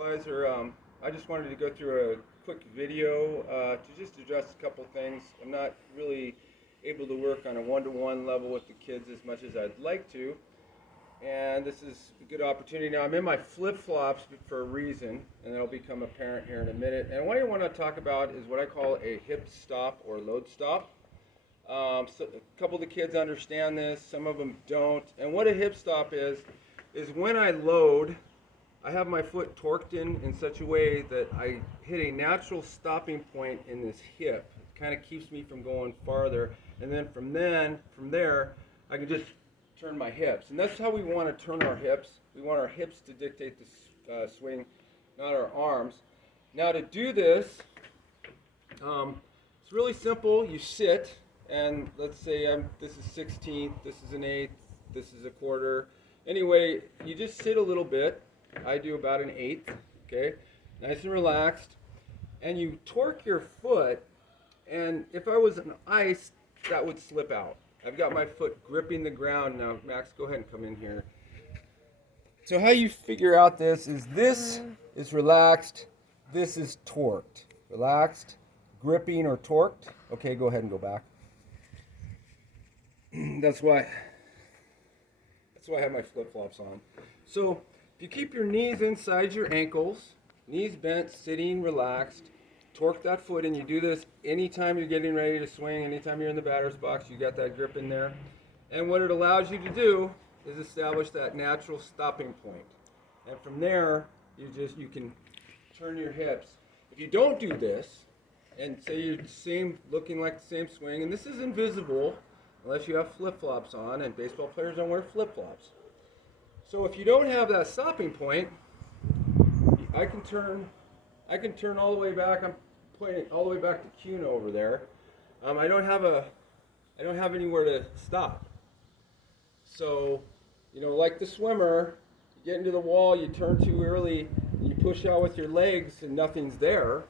Guys, I just wanted to go through a quick video to just address a couple things. I'm not really able to work on a one-to-one level with the kids as much as I'd like to, and this is a good opportunity. Now, I'm in my flip-flops for a reason, and that'll become apparent here in a minute. And what I want to talk about is what I call a hip stop or load stop. So a couple of the kids understand this, some of them don't. And what a hip stop is when I load, I have my foot torqued in such a way that I hit a natural stopping point in this hip. It kind of keeps me from going farther. And then from there, I can just turn my hips. And that's how we want to turn our hips. We want our hips to dictate the swing, not our arms. Now to do this, it's really simple. You sit, and let's say this is 16th, this is an eighth, this is a quarter. Anyway, you just sit a little bit. I do about an eighth, okay? Nice and relaxed. And you torque your foot, and if I was on ice, that would slip out. I've got my foot gripping the ground now. Max, go ahead and come in here. So how you figure out this is relaxed, this is torqued. Relaxed, gripping or torqued. Okay, go ahead and go back. That's why I have my flip-flops on. So if you keep your knees inside your ankles, knees bent, sitting, relaxed, torque that foot, and you do this anytime you're getting ready to swing, anytime you're in the batter's box, you got that grip in there. And what it allows you to do is establish that natural stopping point. And from there, you can turn your hips. If you don't do this, and say you're looking like the same swing, and this is invisible unless you have flip-flops on, and baseball players don't wear flip-flops. So if you don't have that stopping point, I can turn all the way back. I'm pointing all the way back to Cuno over there. I don't have anywhere to stop. So, like the swimmer, you get into the wall, you turn too early, you push out with your legs, and nothing's there.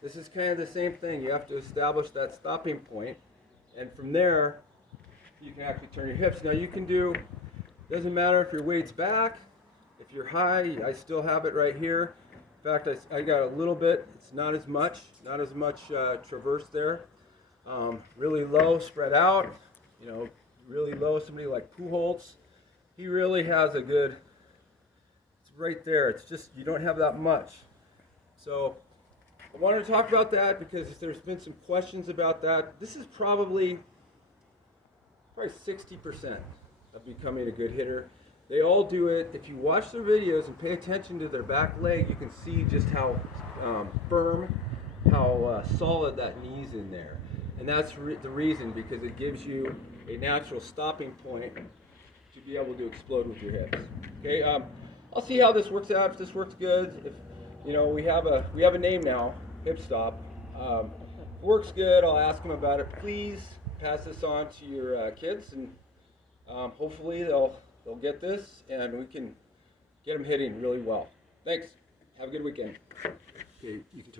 This is kind of the same thing. You have to establish that stopping point, and from there, you can actually turn your hips. Now you can do, doesn't matter if your weight's back, if you're high, I still have it right here. In fact, I got a little bit, it's not as much traverse there. Really low, spread out, really low. Somebody like Pujols, he really has a good, it's right there. It's just, you don't have that much. So I wanted to talk about that because there's been some questions about that. This is probably 60% of becoming a good hitter. They all do it. If you watch their videos and pay attention to their back leg, you can see just how firm, how solid that knee's in there. And that's the reason, because it gives you a natural stopping point to be able to explode with your hips. Okay, I'll see how this works out. If this works good, if we have a name now, hip stop. Works good. I'll ask them about it. Please pass this on to your kids, and hopefully they'll get this, and we can get them hitting really well. Thanks. Have a good weekend. Okay, you can turn